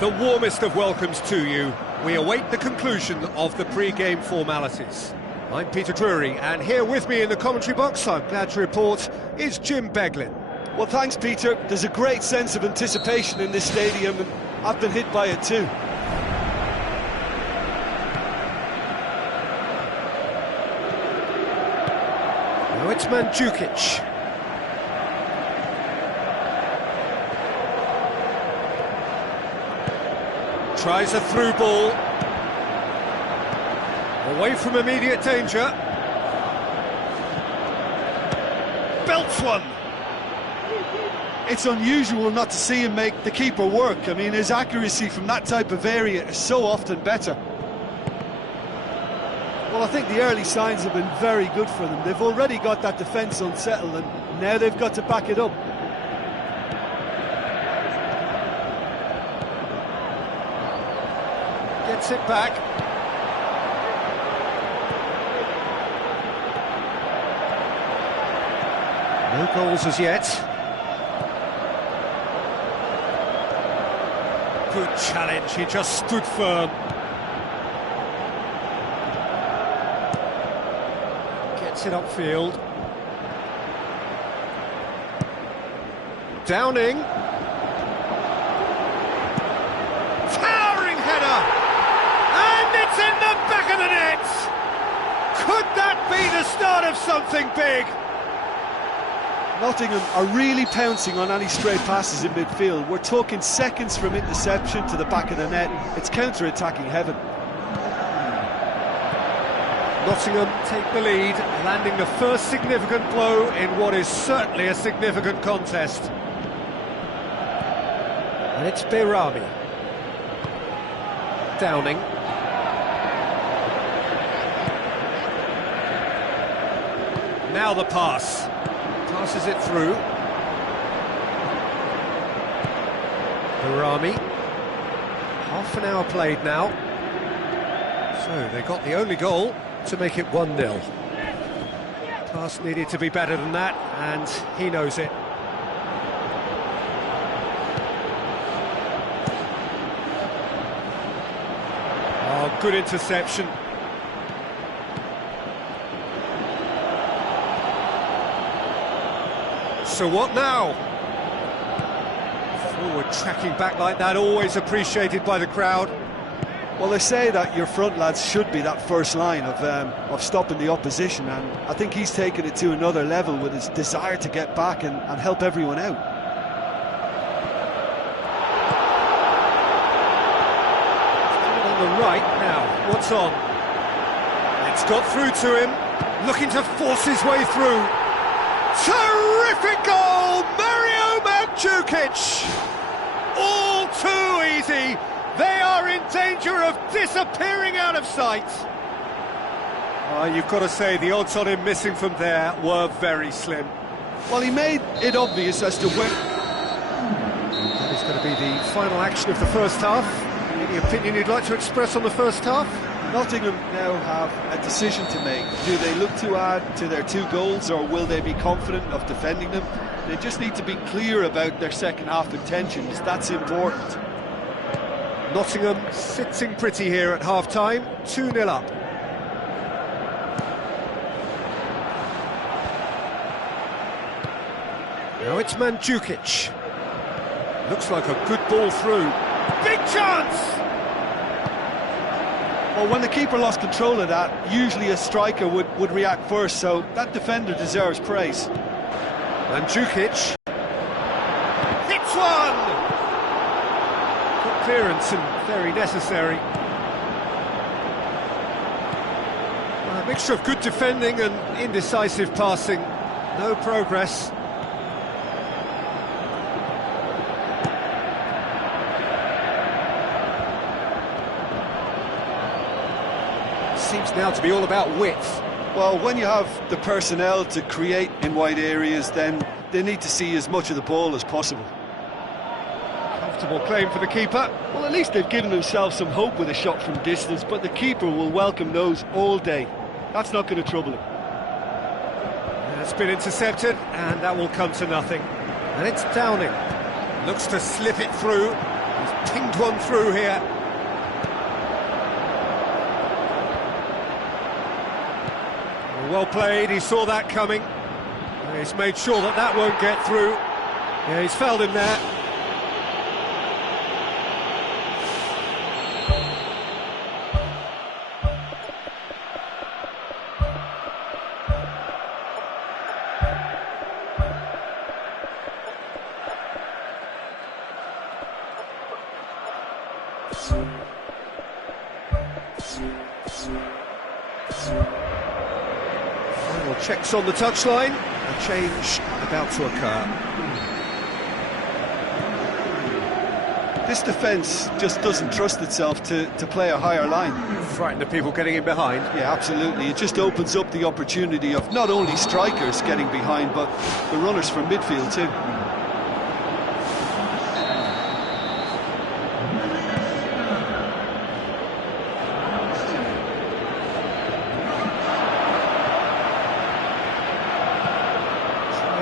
The warmest of welcomes to you. We await the conclusion of the pre-game formalities. I'm Peter Drury, and here with me in the commentary box, I'm glad to report, is Jim Beglin. Well, thanks, Peter. There's a great sense of anticipation in this stadium, and I've been hit by it too. Now it's Mandzukic. Tries a through ball. Away from immediate danger. Belts one. It's unusual not to see him make the keeper work. I mean, his accuracy from that type of area is so often better. Well, I think the early signs have been very good for them. They've already got that defence unsettled, and now they've got to back it up. Gets it back. No goals as yet. Good challenge, he just stood firm. Gets it upfield. Downing. Towering header! And it's in the back of the net! Could that be the start of something big? Nottingham are really pouncing on any stray passes in midfield. We're talking seconds from interception to the back of the net. It's counter-attacking heaven. Nottingham take the lead, landing the first significant blow in what is certainly a significant contest. And it's Behrami. Downing. Now the pass. Passes it through. Behrami. Half an hour played now. So they got the only goal to make it 1-0. Pass needed to be better than that, and he knows it. Oh, good interception. So what now? Forward tracking back like that, always appreciated by the crowd. Well, they say that your front lads should be that first line of stopping the opposition, and I think he's taken it to another level with his desire to get back and help everyone out. On the right now, what's on? It's got through to him, looking to force his way through. Terrific goal, Mario Mandzukic! All too easy. They are in danger of disappearing out of sight. You've got to say, the odds on him missing from there were very slim. Well, he made it obvious as to where... That is going to be the final action of the first half. Any opinion you'd like to express on the first half? Nottingham now have a decision to make. Do they look to add to their 2 goals, or will they be confident of defending them? They just need to be clear about their second half intentions. That's important. Nottingham sitting pretty here at half-time, 2-0 up. Now it's Mandzukic. Looks like a good ball through. Big chance! Well, when the keeper lost control of that, usually a striker would react first, so that defender deserves praise. Mandzukic hits one! Good clearance and very necessary. A mixture of good defending and indecisive passing. No progress. Seems now to be all about width. Well, when you have the personnel to create in wide areas, then they need to see as much of the ball as possible. Comfortable claim for the keeper. Well, at least they've given themselves some hope with a shot from distance, but the keeper will welcome those all day. That's not going to trouble him. It's been intercepted, and that will come to nothing. And it's Downing. Looks to slip it through. He's pinged one through here. Well played, he saw that coming. He's made sure that that won't get through. Yeah, he's fouled him there. Final checks on the touchline. A change about to occur. This defence just doesn't trust itself to play a higher line. Frightened of people getting in behind. Yeah, absolutely. It just opens up the opportunity of not only strikers getting behind, but the runners from midfield too.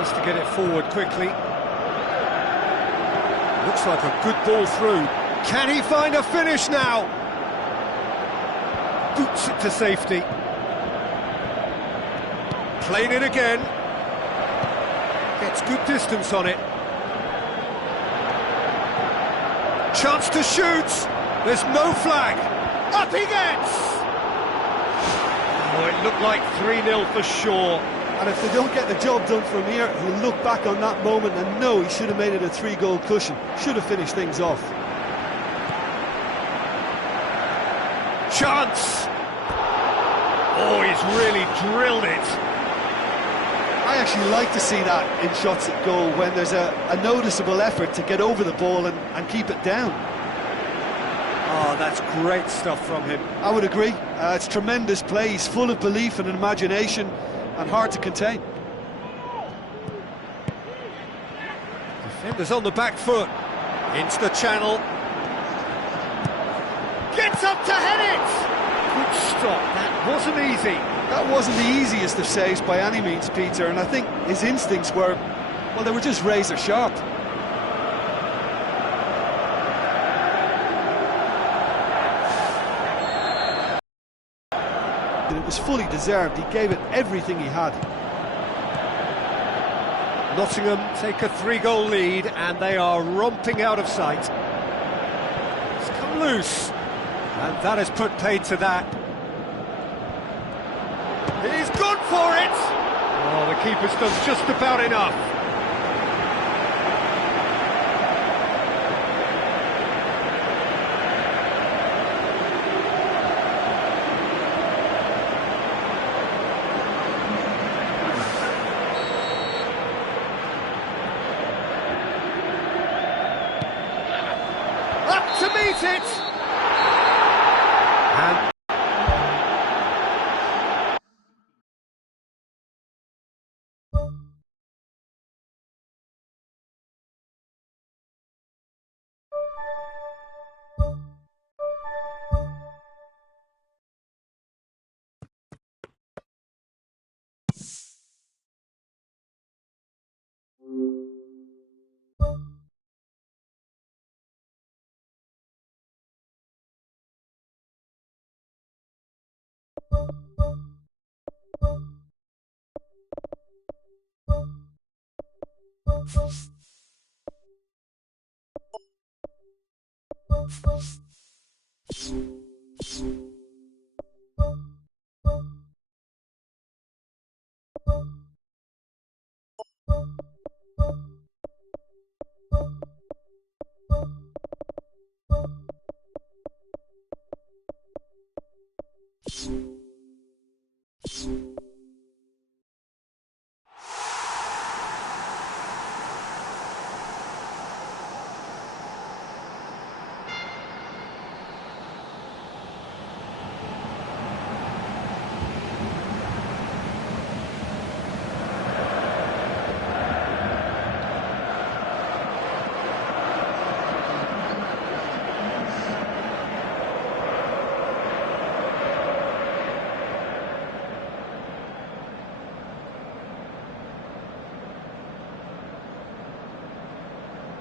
To get it forward quickly. Looks like a good ball through. Can he find a finish now? Boots it to safety. Played it again. Gets good distance on it. Chance to shoot. There's no flag. Up he gets! Oh, it looked like 3-0 for sure. And if they don't get the job done from here, he'll look back on that moment and know he should have made it a 3-goal cushion. Should have finished things off. Chance! Oh, he's really drilled it. I actually like to see that in shots at goal, when there's a noticeable effort to get over the ball and keep it down. Oh, that's great stuff from him. I would agree. It's tremendous play. He's full of belief and imagination, and hard to contain. Defenders on the back foot. Into the channel. Gets up to head it! Good stop. That wasn't easy. That wasn't the easiest of saves by any means, Peter, and I think his instincts were, well, they were just razor sharp. It was fully deserved. He gave it everything he had. Nottingham take a 3-goal lead and they are romping out of sight. It's come loose and that has put paid to that. He's gone for it! Oh, the keeper's done just about enough. to meet it! And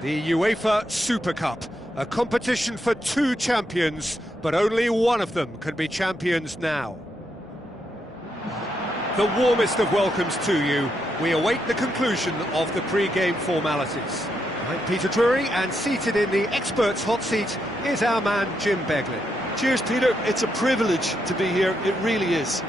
the UEFA Super Cup, a competition for two champions, but only one of them can be champions now. The warmest of welcomes to you. We await the conclusion of the pre-game formalities. I'm Peter Drury, and seated in the experts' hot seat is our man Jim Beglin. Cheers, Peter. It's a privilege to be here. It really is.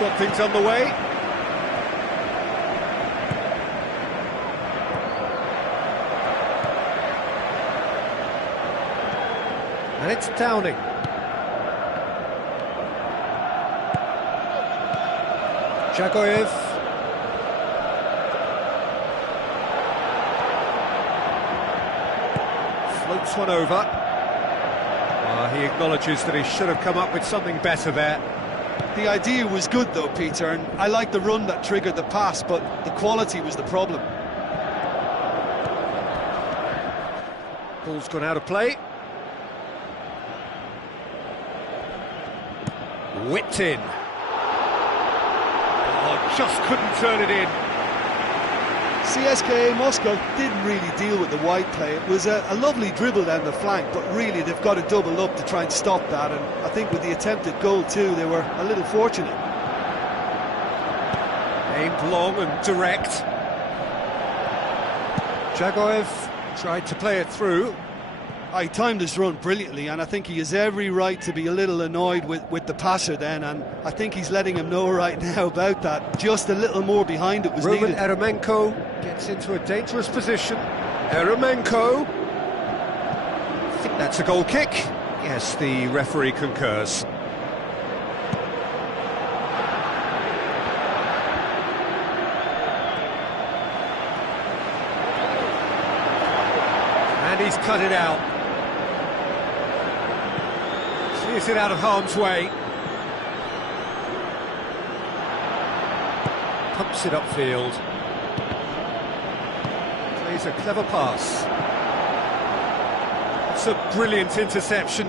Got things underway. And it's Downing. Jagoyev. Floats one over. He acknowledges that he should have come up with something better there. The idea was good though, Peter, and I like the run that triggered the pass, but the quality was the problem. Ball's gone out of play. Whipped in. Oh, just couldn't turn it in. CSKA Moscow didn't really deal with the wide play. It was a lovely dribble down the flank, but really they've got to double up to try and stop that, and I think with the attempted goal too, they were a little fortunate. Aimed long and direct. Jagoyev tried to play it through. He timed his run brilliantly, and I think he has every right to be a little annoyed with the passer then, and I think he's letting him know right now about that. Just a little more behind it was Roman needed. Eremenko gets into a dangerous position. Eremenko. I think that's a goal kick. Yes, the referee concurs. And he's cut it out. Clears it out of harm's way. Pumps it upfield. Plays a clever pass. It's a brilliant interception.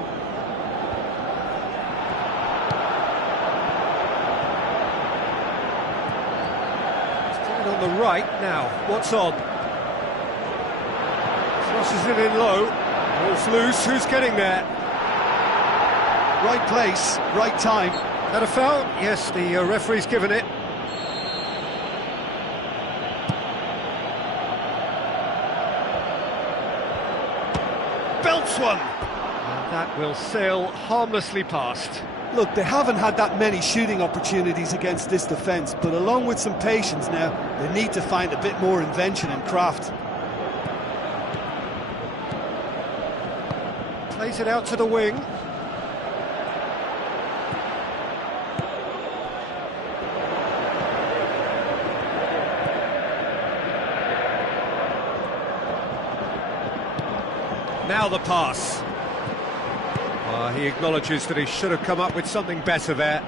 On the right now, what's on? Crosses it in low, ball's loose, who's getting there? Right place, right time. Had a foul? Yes, the referee's given it. Belts one! And that will sail harmlessly past. Look, they haven't had that many shooting opportunities against this defence, but along with some patience now, they need to find a bit more invention and craft. Plays it out to the wing. Now the pass. He acknowledges that he should have come up with something better there.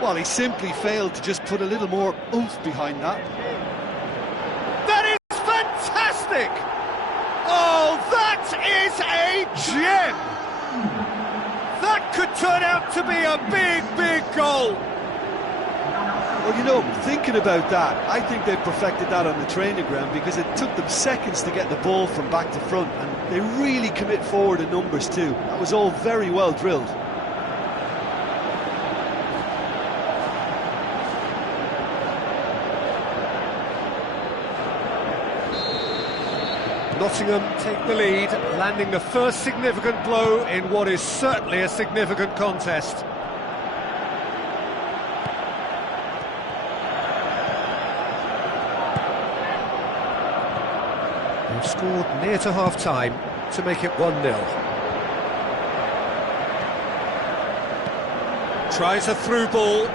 Well, he simply failed to just put a little more oomph behind that. That is fantastic! Oh, that is a gem! That could turn out to be a big, big goal. Well, you know, thinking about that, I think they perfected that on the training ground because it took them seconds to get the ball from back to front, and they really commit forward in numbers too. That was all very well drilled. Nottingham take the lead, landing the first significant blow in what is certainly a significant contest. They've scored near to half-time to make it 1-0. Tries a through ball.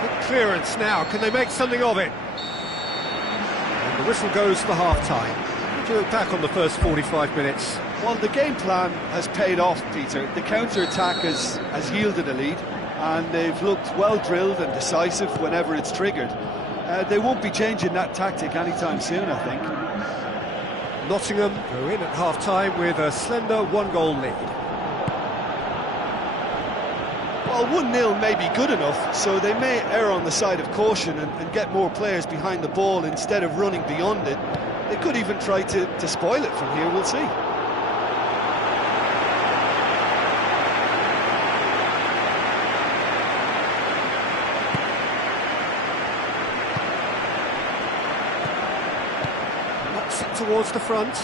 Good clearance now, can they make something of it? And the whistle goes for half-time. What do you look back on the first 45 minutes? Well, the game plan has paid off, Peter. The counter-attack has yielded a lead, and they've looked well-drilled and decisive whenever it's triggered. They won't be changing that tactic anytime soon, I think. Nottingham go in at half-time with a slender one-goal lead. Well, 1-0 may be good enough, so they may err on the side of caution and get more players behind the ball instead of running beyond it. They could even try to spoil it from here, we'll see. Towards the front.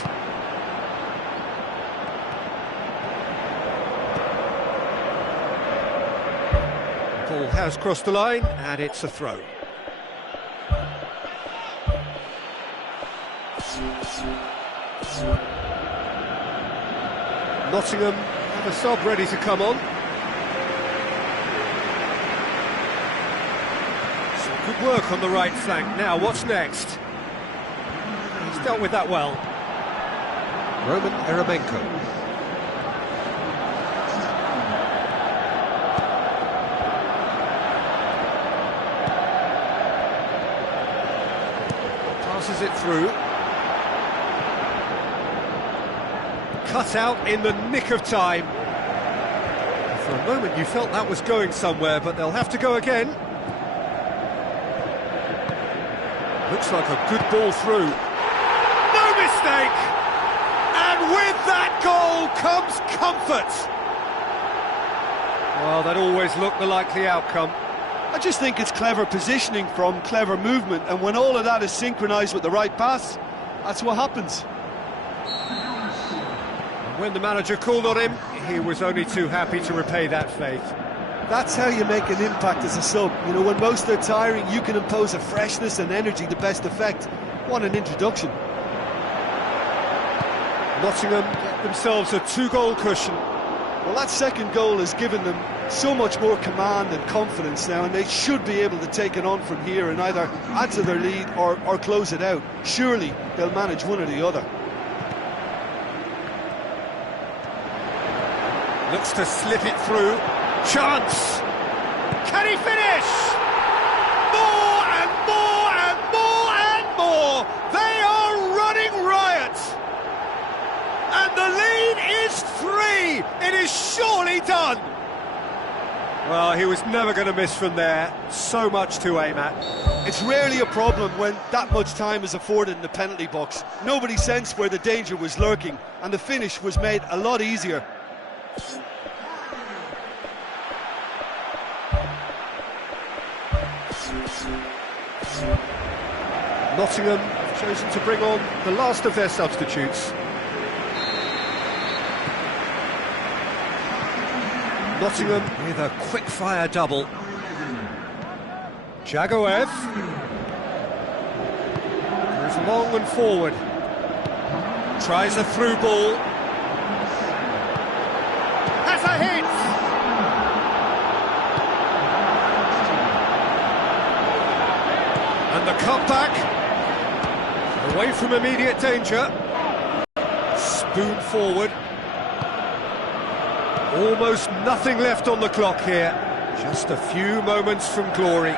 The ball has crossed the line and it's a throw. Nottingham have a sub ready to come on. Some good work on the right flank. Now what's next? He's dealt with that well. Roman Eremenko. Passes it through. Cut out in the nick of time. For a moment you felt that was going somewhere, but they'll have to go again. Looks like a good ball through. Mistake, and with that goal comes comfort. Well, that always looked the likely outcome. I just think it's clever positioning from clever movement, and when all of that is synchronised with the right pass, that's what happens. And when the manager called on him, he was only too happy to repay that faith. That's how you make an impact as a sub. You know, when most are tiring, you can impose a freshness and energy to best effect. What an introduction. Nottingham get themselves a two-goal cushion. Well, that second goal has given them so much more command and confidence now, and they should be able to take it on from here and either add to their lead or close it out. Surely they'll manage one or the other. Looks to slip it through. Chance! Can he finish? More and more and more and more! They are running riot! And the lead is 3! It is surely done! Well, he was never going to miss from there. So much to aim at. It's rarely a problem when that much time is afforded in the penalty box. Nobody sensed where the danger was lurking, and the finish was made a lot easier. Nottingham have chosen to bring on the last of their substitutes. Nottingham with a quick-fire double. Jagoev goes long and forward. Tries a through ball. Has a hit! And the cutback. Away from immediate danger. Spoon forward. Almost nothing left on the clock here. Just a few moments from glory.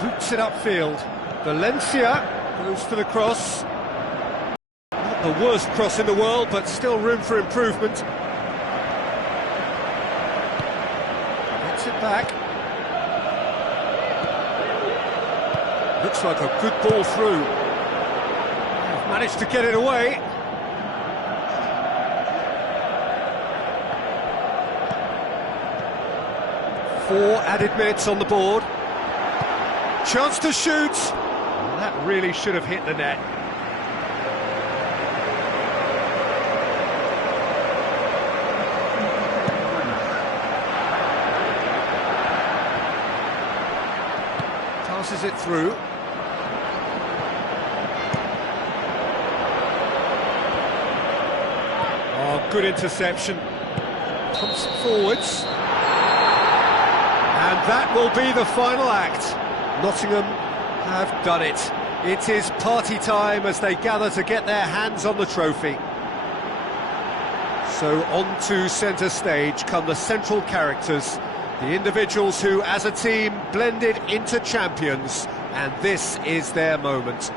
Boots it upfield. Valencia goes for the cross. Not the worst cross in the world, but still room for improvement. Gets it back. Looks like a good ball through. Managed to get it away. Four added minutes on the board. Chance to shoot. And that really should have hit the net. Passes it through. Oh, good interception. Pumps it forwards. And that will be the final act. Nottingham have done it. It is party time as they gather to get their hands on the trophy. So on to centre stage come the central characters, the individuals who, as a team, blended into champions, and this is their moment.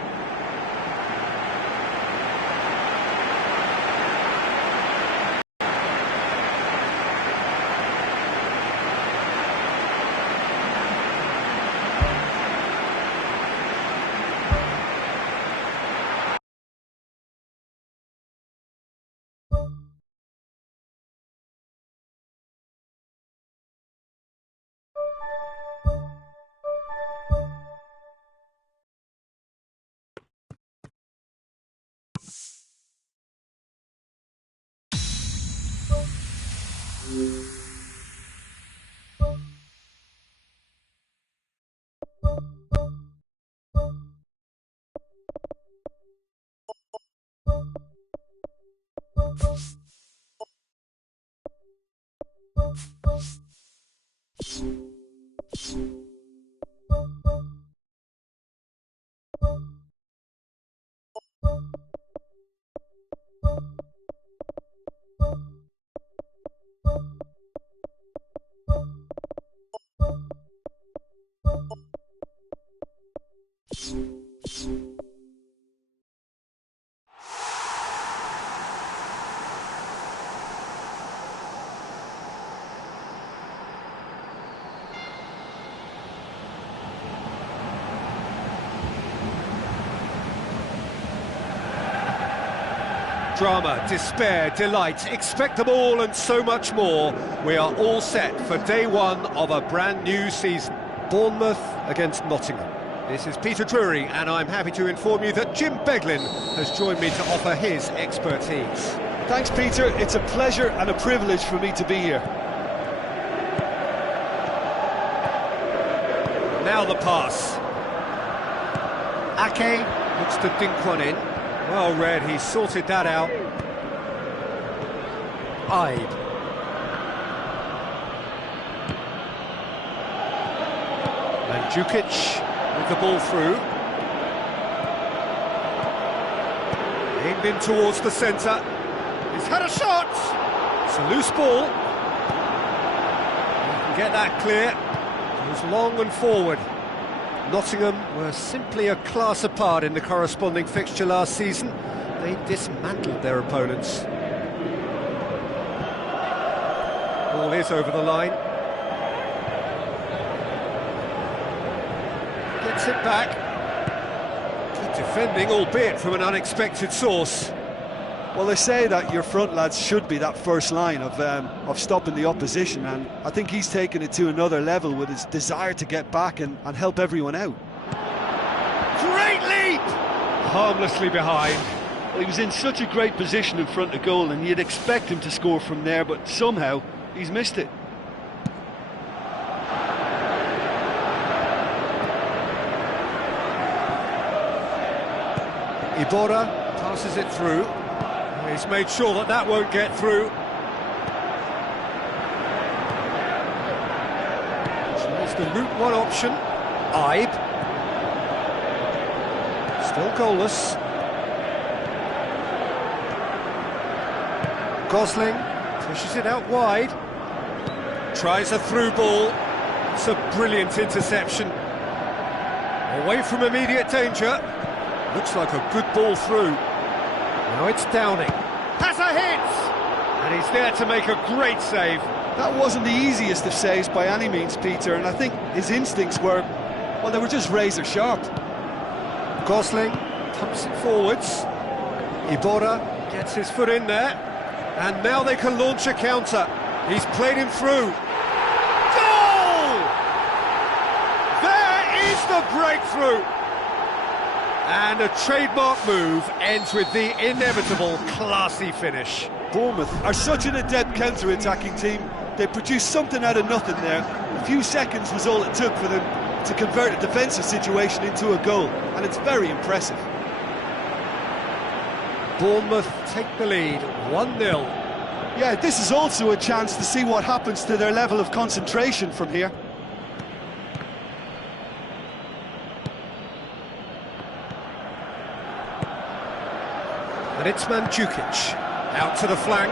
Drama, despair, delight, expect them all and so much more. We are all set for day one of a brand new season. Bournemouth against Nottingham. This is Peter Drury, and I'm happy to inform you that Jim Beglin has joined me to offer his expertise. Thanks, Peter. It's a pleasure and a privilege for me to be here. Now the pass. Ake looks to dink one in. Well read, he sorted that out. Ibe. And Djukic with the ball through. Aimed in towards the centre. He's had a shot! It's a loose ball. get that clear. Goes long and forward. Nottingham were simply a class apart in the corresponding fixture last season. They dismantled their opponents. Ball is over the line. Gets it back. Good defending, albeit from an unexpected source. Well, they say that your front lads should be that first line of stopping the opposition, and I think he's taken it to another level with his desire to get back and help everyone out. Great leap! Harmlessly behind. Well, he was in such a great position in front of goal, and you'd expect him to score from there, but somehow he's missed it. Iborra passes it through. He's made sure that that won't get through. Choose the route one option. Ibe. Still goalless. Gosling pushes it out wide. Tries a through ball. It's a brilliant interception. Away from immediate danger. Looks like a good ball through. Now it's Downing. Has a hit! And he's there to make a great save. That wasn't the easiest of saves by any means, Peter, and I think his instincts were, well, they were just razor sharp. Gosling pumps it forwards. Iborra gets his foot in there. And now they can launch a counter. He's played him through. Goal! There is the breakthrough! And a trademark move ends with the inevitable classy finish. Bournemouth are such an adept counter-attacking team. They produced something out of nothing there. A few seconds was all it took for them to convert a defensive situation into a goal, and it's very impressive. Bournemouth take the lead, 1-0. Yeah, this is also a chance to see what happens to their level of concentration from here. And it's Mandzukic, out to the flank.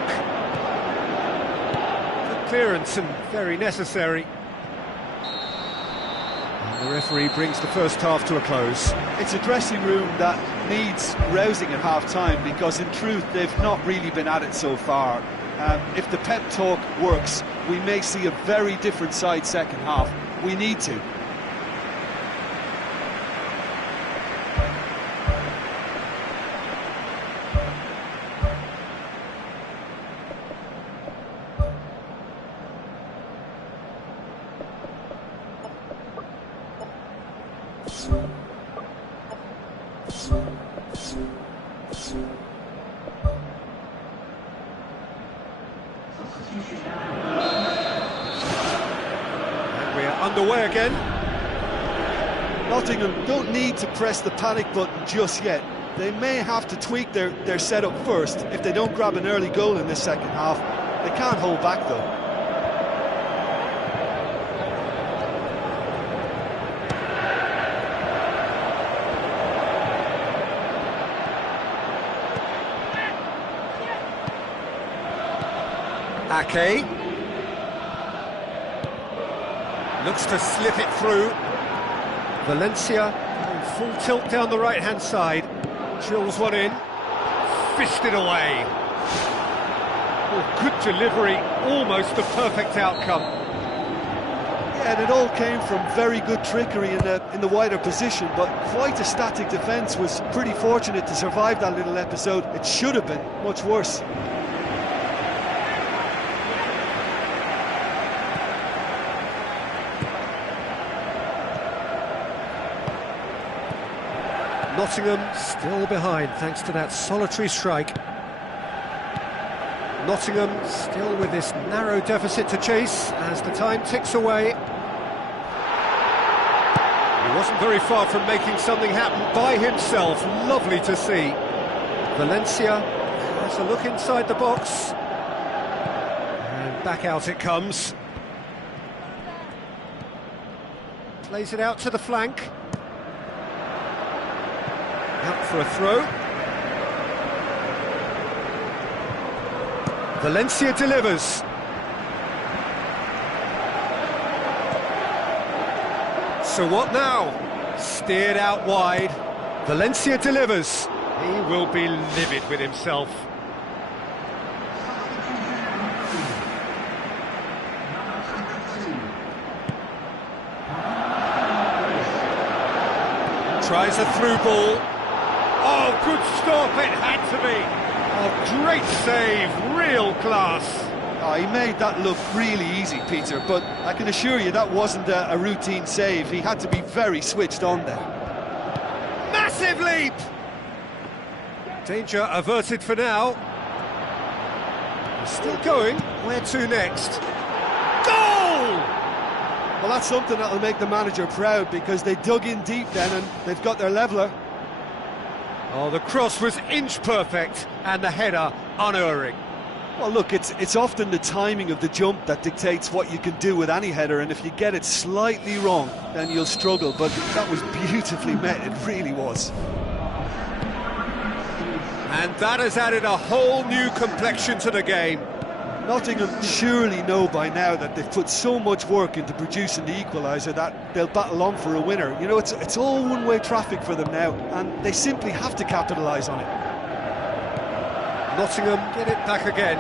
Good clearance and very necessary. And the referee brings the first half to a close. It's a dressing room that needs rousing at half-time, because in truth they've not really been at it so far. If the pep talk works, we may see a very different side second half. We need to. And we're underway again. Nottingham don't need to press the panic button just yet. They may have to tweak their setup first if they don't grab an early goal in this second half. They can't hold back though. Ake looks to slip it through. Valencia full tilt down the right-hand side. Drills one in. Fisted away. Oh, good delivery. Almost the perfect outcome. Yeah, and it all came from very good trickery in the wider position, but quite a static defence. Was pretty fortunate to survive that little episode. It should have been much worse. Nottingham still behind thanks to that solitary strike. Nottingham still with this narrow deficit to chase as the time ticks away. He wasn't very far from making something happen by himself. Lovely to see. Valencia has a look inside the box. And back out it comes. Plays it out to the flank. Out for a throw. Valencia delivers. So what now? Steered out wide. Valencia delivers. He will be livid with himself. Tries a through ball. Oh, good stop, it had to be. Oh, great save, real class. Oh, he made that look really easy, Peter, but I can assure you that wasn't a routine save. He had to be very switched on there. Massive leap! Danger averted for now. He's still going. Where to next? Goal! Well, that's something that'll make the manager proud, because they dug in deep then and they've got their leveller. Oh, the cross was inch perfect and the header unerring. Well, look, it's often the timing of the jump that dictates what you can do with any header, and if you get it slightly wrong, then you'll struggle, but that was beautifully met, it really was. And that has added a whole new complexion to the game. Nottingham surely know by now that they've put so much work into producing the equaliser that they'll battle on for a winner. You know, it's all one-way traffic for them now, and they simply have to capitalise on it. Nottingham get it back again.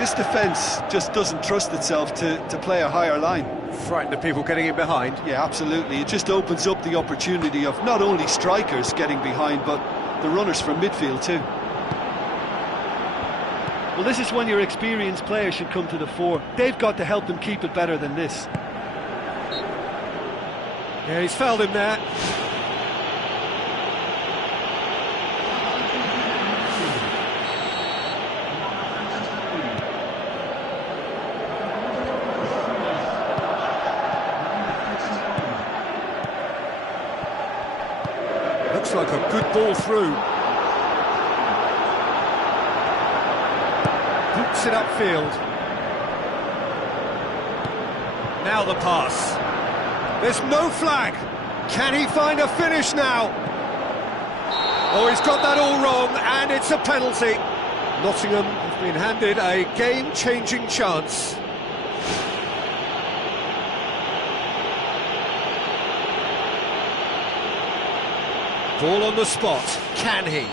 This defence just doesn't trust itself to play a higher line. Frightened of people getting in behind. Yeah, absolutely. It just opens up the opportunity of not only strikers getting behind, but the runners from midfield too. Well, this is when your experienced players should come to the fore. They've got to help them keep it better than this. Yeah, he's fouled him there. Looks like a good ball through. Boots it upfield. Now the pass. There's no flag. Can he find a finish now? Oh, he's got that all wrong, and it's a penalty. Nottingham have been handed a game-changing chance. Ball on the spot. Can he?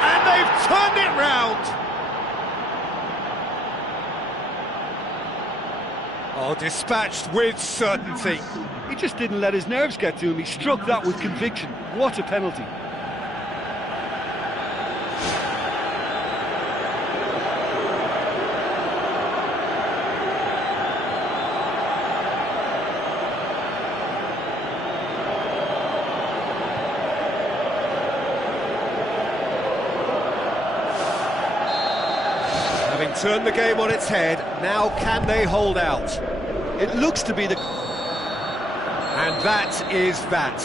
And they've turned it round. Oh, dispatched with certainty. He just didn't let his nerves get to him. He struck that with conviction. What a penalty. Having turned the game on its head, now can they hold out? It looks to be the... And that is that.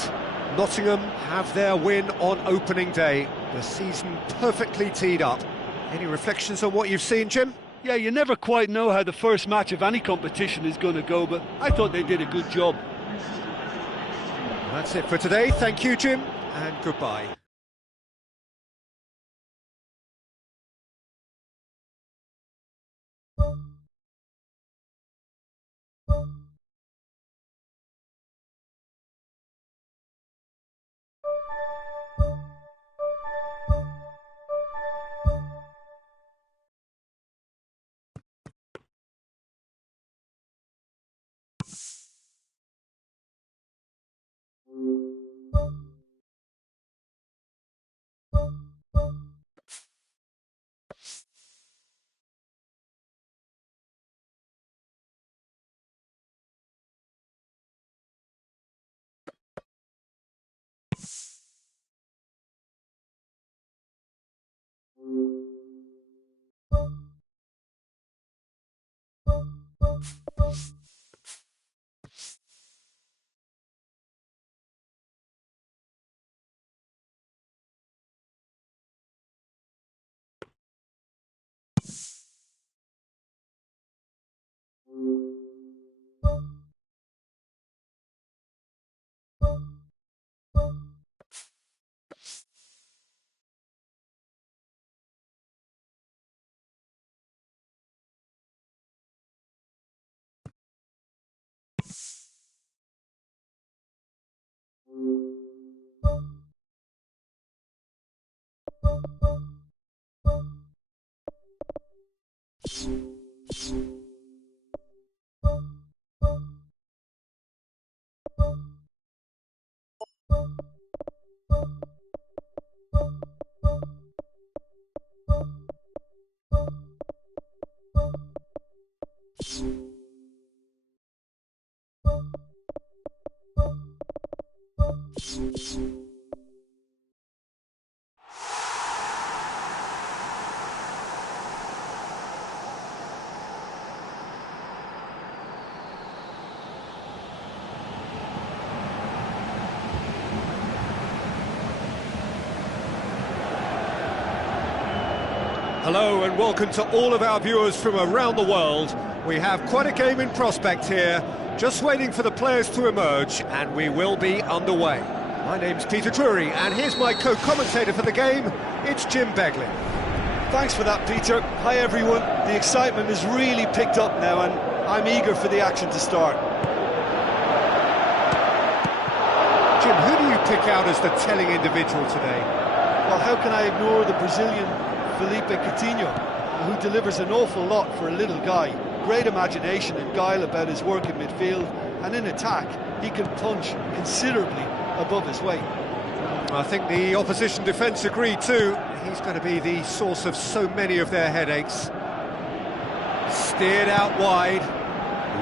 Nottingham have their win on opening day. The season perfectly teed up. Any reflections on what you've seen, Jim? Yeah, you never quite know how the first match of any competition is going to go, but I thought they did a good job. That's it for today. Thank you, Jim, and goodbye. Hello and welcome to all of our viewers from around the world. We have quite a game in prospect here, just waiting for the players to emerge, and we will be underway. My name's Peter Drury, and here's my co-commentator for the game, it's Jim Beglin. Thanks for that, Peter. Hi everyone. The excitement has really picked up now, and I'm eager for the action to start. Jim, who do you pick out as the telling individual today? Well, how can I ignore the Brazilian Felipe Coutinho, who delivers an awful lot for a little guy. Great imagination and guile about his work in midfield, and in attack he can punch considerably above his weight. I think the opposition defence agree too. He's going to be the source of so many of their headaches. Steered out wide,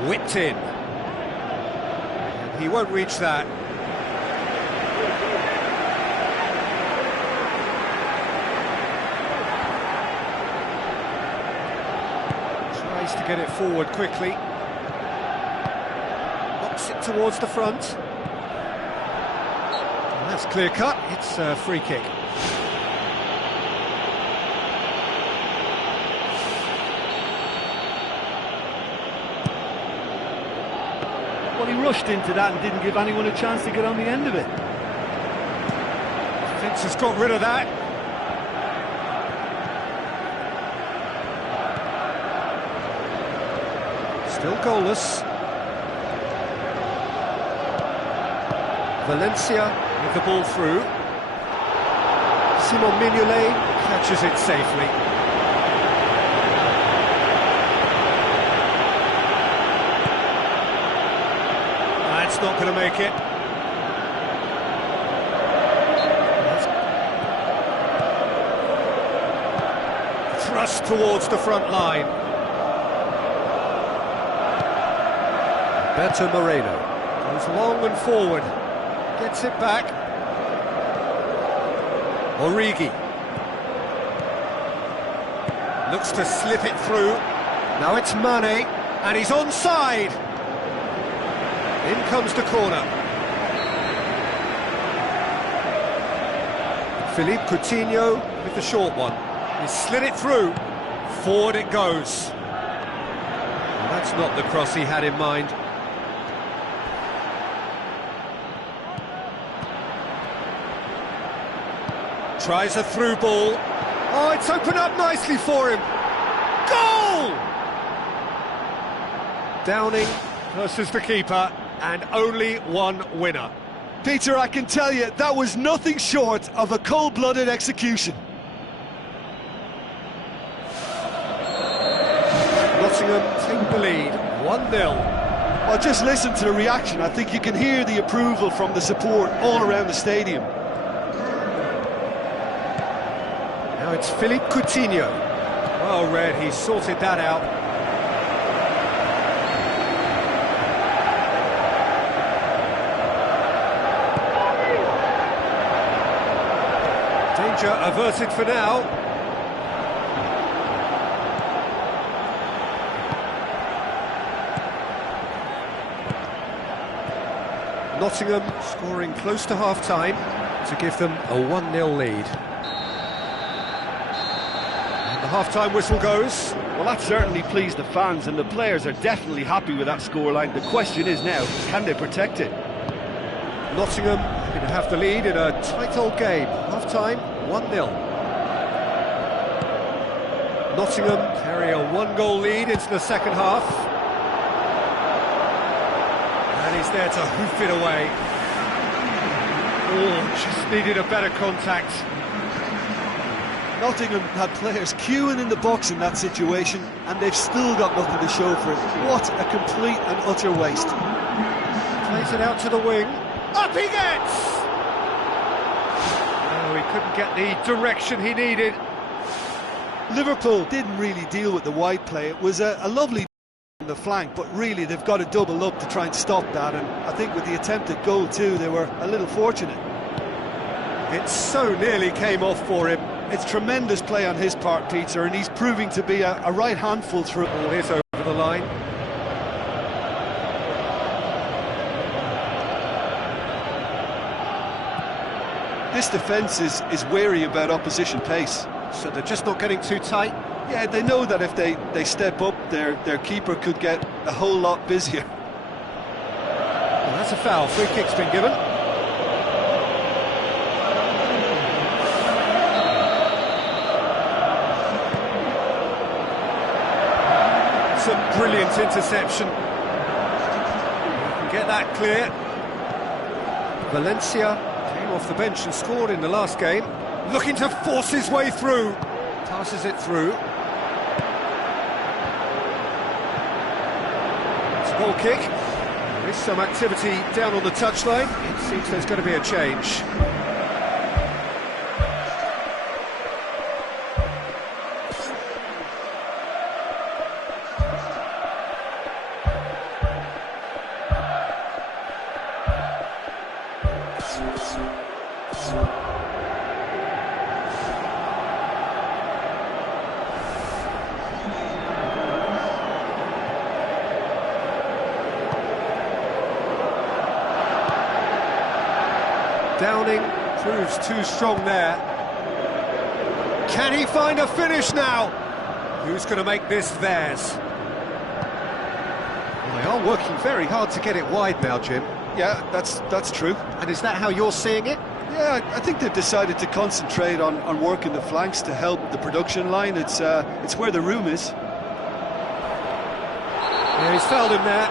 whipped in. He won't reach that. To get it forward quickly. Knocks it towards the front. And that's clear cut, it's a free kick. Well, he rushed into that and didn't give anyone a chance to get on the end of it. Defence has got rid of that. Still goalless. Valencia with the ball through. Simon Mignolet catches it safely. That's not going to make it. Thrust towards the front line. Moreno goes long and forward, gets it back. Origi looks to slip it through. Now it's Mane, and he's onside. In comes the corner. Philippe Coutinho with the short one. He slid it through. Forward it goes. And that's not the cross he had in mind. Tries a through ball. Oh, it's opened up nicely for him. Goal! Downing versus the keeper, and only one winner. Peter, I can tell you, that was nothing short of a cold-blooded execution. Nottingham take the lead, 1-0. Well, just listen to the reaction. I think you can hear the approval from the support all around the stadium. Now it's Philippe Coutinho. Well read, he sorted that out. Danger averted for now. Nottingham scoring close to half-time to give them a 1-0 lead. And the half-time whistle goes. Well, that certainly pleased the fans, and the players are definitely happy with that scoreline. The question is now, can they protect it? Nottingham going to have the lead in a tight old game. Half-time, 1-0. Nottingham carry a 1-goal lead into the second half. And he's there to hoof it away. Oh, just needed a better contact. Nottingham had players queuing in the box in that situation, and they've still got nothing to show for it. What a complete and utter waste. Plays it out to the wing. Up he gets! Oh, he couldn't get the direction he needed. Liverpool didn't really deal with the wide play. It was a lovely on the flank, but really they've got to double up to try and stop that, and I think with the attempted goal too, they were a little fortunate. It so nearly came off for him. It's tremendous play on his part, Peter, and he's proving to be a right handful through. Ball is over the line. This defence is wary about opposition pace. So they're just not getting too tight. Yeah, they know that if they step up, their keeper could get a whole lot busier. Well, that's a foul. Free kick's been given. It's a brilliant interception. You can get that clear. Valencia came off the bench and scored in the last game. Looking to force his way through. Passes it through. It's a goal kick. There is some activity down on the touchline. It seems there's going to be a change. Downing proves too strong there. Can he find a finish now? Who's going to make this theirs? Well, they are working very hard to get it wide now, Jim. Yeah, that's true. And is that how you're seeing it? Yeah, I think they've decided to concentrate on working the flanks to help the production line. It's where the room is. Yeah, he's fouled him there.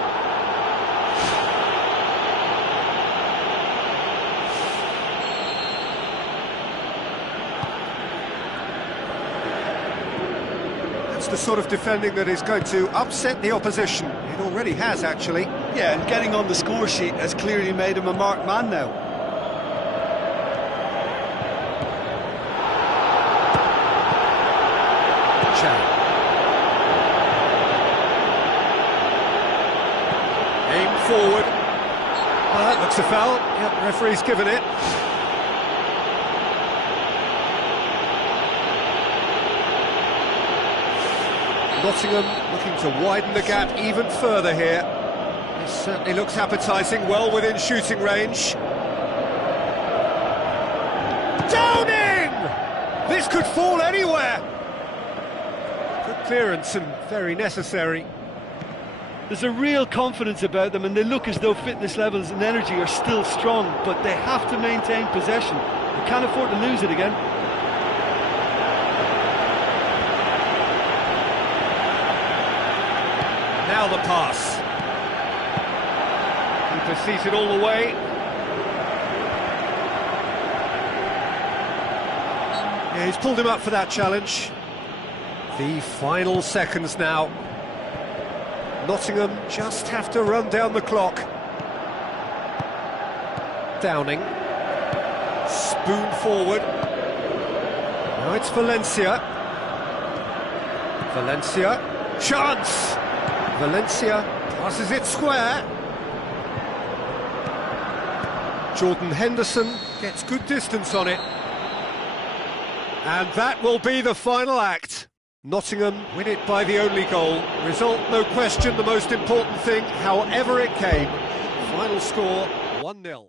It's the sort of defending that is going to upset the opposition. It already has, actually. Yeah, and getting on the score sheet has clearly made him a marked man now. Aim forward. Well, that looks a foul. Yep, the referee's given it. Nottingham looking to widen the gap even further here. This certainly looks appetising, well within shooting range. Downing! This could fall anywhere. Good clearance and very necessary. There's a real confidence about them, and they look as though fitness levels and energy are still strong, but they have to maintain possession. They can't afford to lose it again. Now the pass. Keeper sees it all the way. Yeah, he's pulled him up for that challenge. The final seconds now. Nottingham just have to run down the clock. Downing. Spoon forward. Now it's Valencia. Valencia. Chance! Valencia passes it square. Jordan Henderson gets good distance on it. And that will be the final act. Nottingham win it by the only goal. Result, no question, the most important thing, however it came. Final score, 1-0.